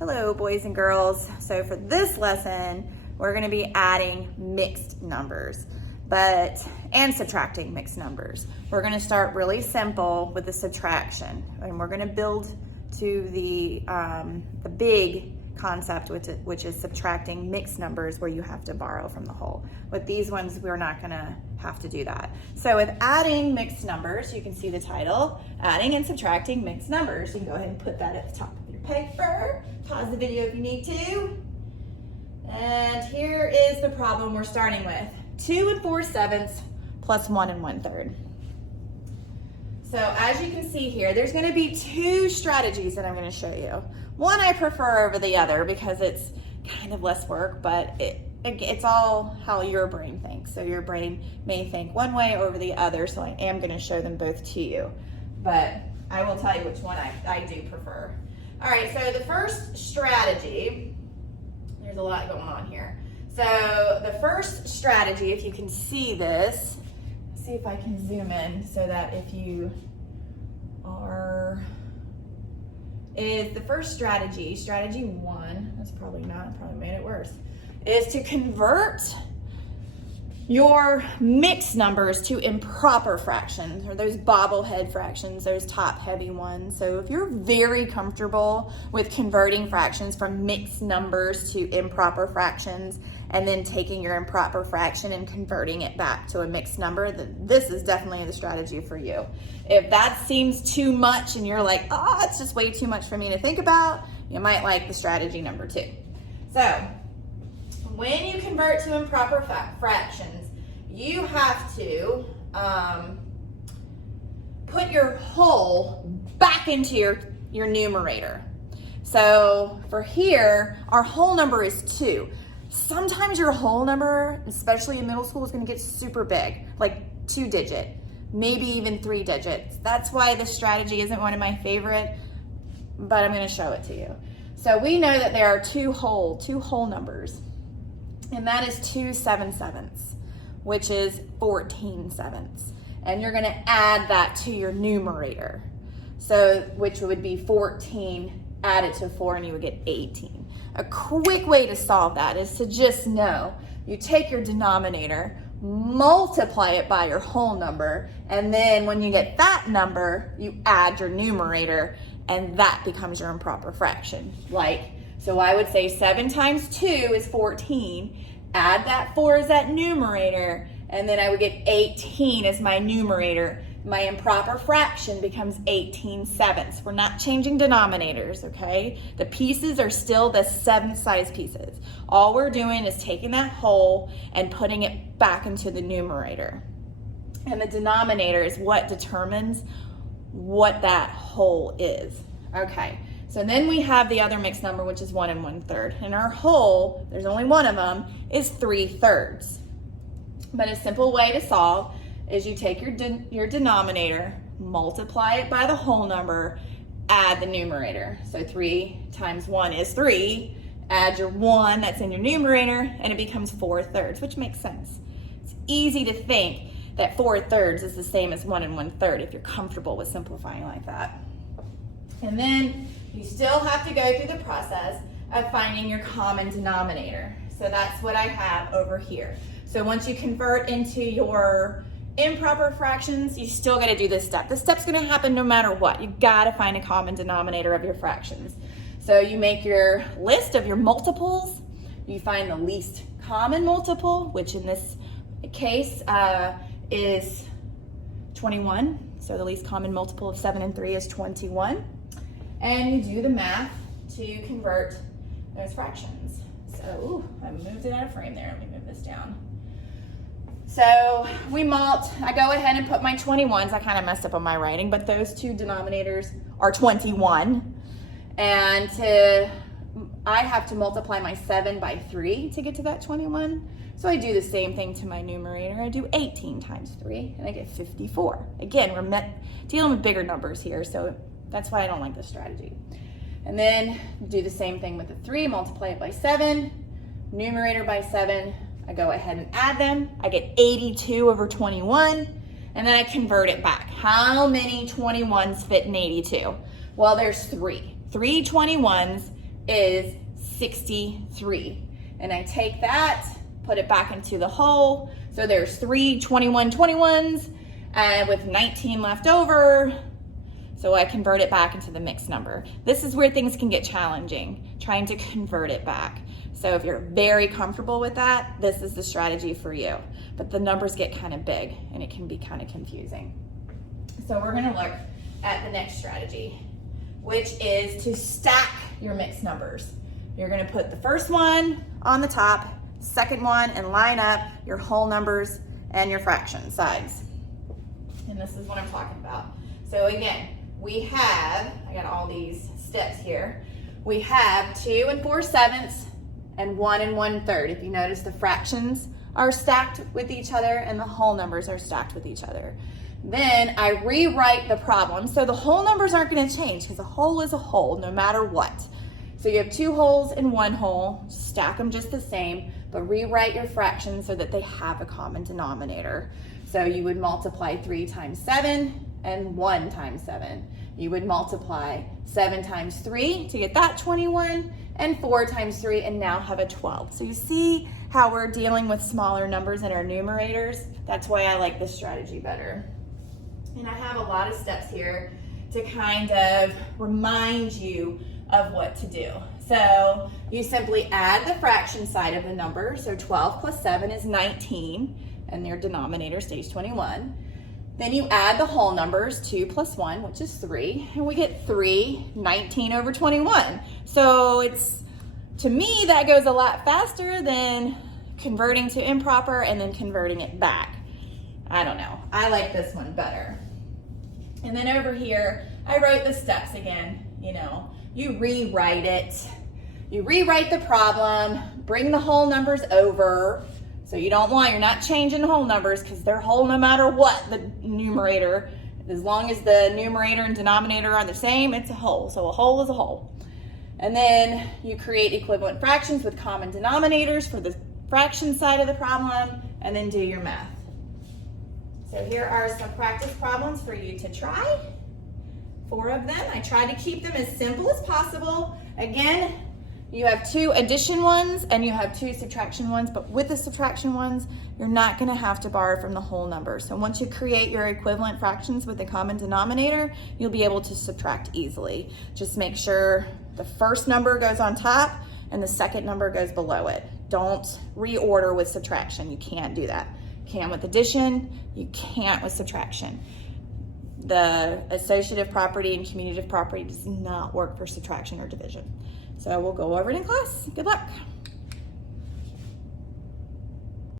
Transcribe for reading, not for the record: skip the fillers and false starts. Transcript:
Hello, boys and girls. So for this lesson, we're going to be adding mixed numbers, and subtracting mixed numbers. We're going to start really simple with the subtraction, and we're going to build to the big concept, which is subtracting mixed numbers where you have to borrow from the whole. With these ones, we're not going to have to do that. So with adding mixed numbers, you can see the title, Adding and Subtracting Mixed Numbers. You can go ahead and put that at the top of your paper. Pause the video if you need to. And here is the problem we're starting with. 2 4/7 plus 1 1/3. So as you can see here, there's going to be two strategies that I'm going to show you. One I prefer over the other because it's kind of less work, but it's all how your brain thinks. So your brain may think one way over the other, so I am going to show them both to you. But I will tell you which one I do prefer. All right, so the first strategy, there's a lot going on here. So the first strategy, if you can see this, see if I can zoom in so that if you are, is the first strategy, strategy 1, that's probably not, probably made it worse, is to convert your mixed numbers to improper fractions, or those bobblehead fractions, those top heavy ones. So if you're very comfortable with converting fractions from mixed numbers to improper fractions, and then taking your improper fraction and converting it back to a mixed number, then this is definitely the strategy for you. If that seems too much and you're like, oh, it's just way too much for me to think about, you might like the strategy number 2. So when you convert to improper fractions, you have to put your whole back into your numerator. So for here, our whole number is 2. Sometimes your whole number, especially in middle school, is going to get super big, like 2-digit, maybe even 3 digits. That's why this strategy isn't one of my favorite, but I'm going to show it to you. So we know that there are two whole numbers, and that is 2 7/7, which is 14/7. And you're going to add that to your numerator. So, which would be 14 added to 4, and you would get 18. A quick way to solve that is to just know you take your denominator, multiply it by your whole number, and then when you get that number, you add your numerator, and that becomes your improper fraction. So I would say 7 times 2 is 14, add that 4 as that numerator, and then I would get 18 as my numerator. My improper fraction becomes 18/7. We're not changing denominators, okay? The pieces are still the 7th size pieces. All we're doing is taking that whole and putting it back into the numerator. And the denominator is what determines what that whole is. Okay, so then we have the other mixed number, which is 1 1/3. And our whole, there's only one of them, is 3/3. But a simple way to solve is you take your denominator, multiply it by the whole number, add the numerator. So 3 times 1 is 3, add your 1 that's in your numerator, and it becomes 4/3, which makes sense. It's easy to think that 4/3 is the same as 1 1/3 if you're comfortable with simplifying like that. And then you still have to go through the process of finding your common denominator. So that's what I have over here. So once you convert into your improper fractions, you still got to do this step. This step's going to happen no matter what. You got to find a common denominator of your fractions. So you make your list of your multiples. You find the least common multiple, which in this case is 21. So the least common multiple of 7 and 3 is 21. And you do the math to convert those fractions. So, I moved it out of frame there. Let me move this down. So I go ahead and put my 21s. I kind of messed up on my writing, but those two denominators are 21. And I have to multiply my 7 by 3 to get to that 21. So I do the same thing to my numerator. I do 18 times 3, and I get 54. Again, we're dealing with bigger numbers here, so that's why I don't like this strategy. And then do the same thing with the 3, multiply it by 7, numerator by 7. I go ahead and add them. I get 82 over 21, and then I convert it back. How many 21s fit in 82? Well, there's 3. 3 21s is 63. And I take that, put it back into the hole. So there's 3 21s and with 19 left over. So I convert it back into the mixed number. This is where things can get challenging, trying to convert it back. So if you're very comfortable with that, this is the strategy for you. But the numbers get kind of big and it can be kind of confusing. So we're gonna look at the next strategy, which is to stack your mixed numbers. You're gonna put the first one on the top, second one, and line up your whole numbers and your fraction sides. And this is what I'm talking about. So again, we have, I got all these steps here. We have 2 4/7 and 1 1/3. If you notice, the fractions are stacked with each other and the whole numbers are stacked with each other. Then I rewrite the problem. So the whole numbers aren't gonna change because a whole is a whole no matter what. So you have 2 wholes and 1 whole, stack them just the same, but rewrite your fractions so that they have a common denominator. So you would multiply 3 times 7 and 1 times 7. You would multiply 7 times 3 to get that 21 and 4 times 3 and now have a 12. So you see how we're dealing with smaller numbers in our numerators? That's why I like this strategy better. And I have a lot of steps here to kind of remind you of what to do. So you simply add the fraction side of the number. So 12 plus 7 is 19 and their denominator stays 21. Then you add the whole numbers, 2 plus 1, which is 3, and we get 19 over 21. So it's, to me, that goes a lot faster than converting to improper and then converting it back. I don't know, I like this one better. And then over here, I wrote the steps again, you know, you rewrite it. You rewrite the problem, bring the whole numbers over. So you're not changing whole numbers because they're whole no matter what the numerator. As long as the numerator and denominator are the same, it's a whole. So a whole is a whole. And then you create equivalent fractions with common denominators for the fraction side of the problem, and then do your math. So here are some practice problems for you to try. 4 of them. I try to keep them as simple as possible. Again, you have 2 addition ones and you have 2 subtraction ones, but with the subtraction ones, you're not gonna have to borrow from the whole number. So once you create your equivalent fractions with a common denominator, you'll be able to subtract easily. Just make sure the first number goes on top and the second number goes below it. Don't reorder with subtraction. You can't do that. You can with addition, you can't with subtraction. The associative property and commutative property does not work for subtraction or division. So we'll go over it in class. Good luck.